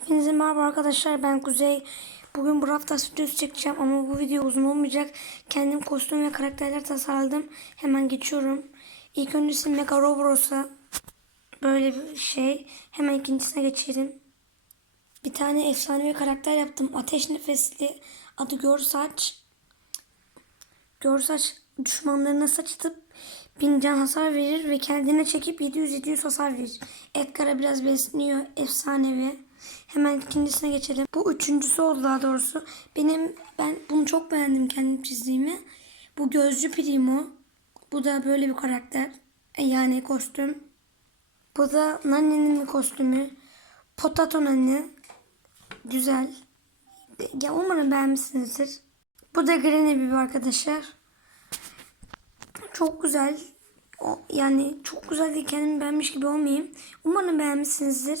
Hepinize merhaba arkadaşlar ben Kuzey. Bugün Brawl videosu çekeceğim ama bu video uzun olmayacak. Kendim kostüm ve karakterler tasarladım. Hemen geçiyorum. İlk öncesi Mega Robros'a böyle bir şey. Hemen ikincisine geçelim. Bir tane efsanevi karakter yaptım. Ateş nefesli adı Görsaç. Görsaç düşmanlarına saçıtıp bin can hasar verir ve kendine çekip 700-700 hasar verir. Edgar'a biraz besliyor. Efsanevi. Hemen ikincisine geçelim. Bu üçüncüsü oldu daha doğrusu. Benim ben bunu çok beğendim kendim çizdiğimi. Bu gözcü Primo. Bu da böyle bir karakter. E, Yani kostüm. Bu da Nani'nin kostümü. Potato Nani. Güzel. Ya umarım beğenmişsinizdir. Bu da Granny Bibi arkadaşlar. Çok güzel. O, yani çok güzel değil kendimi beğenmiş gibi olmayayım. Umarım beğenmişsinizdir.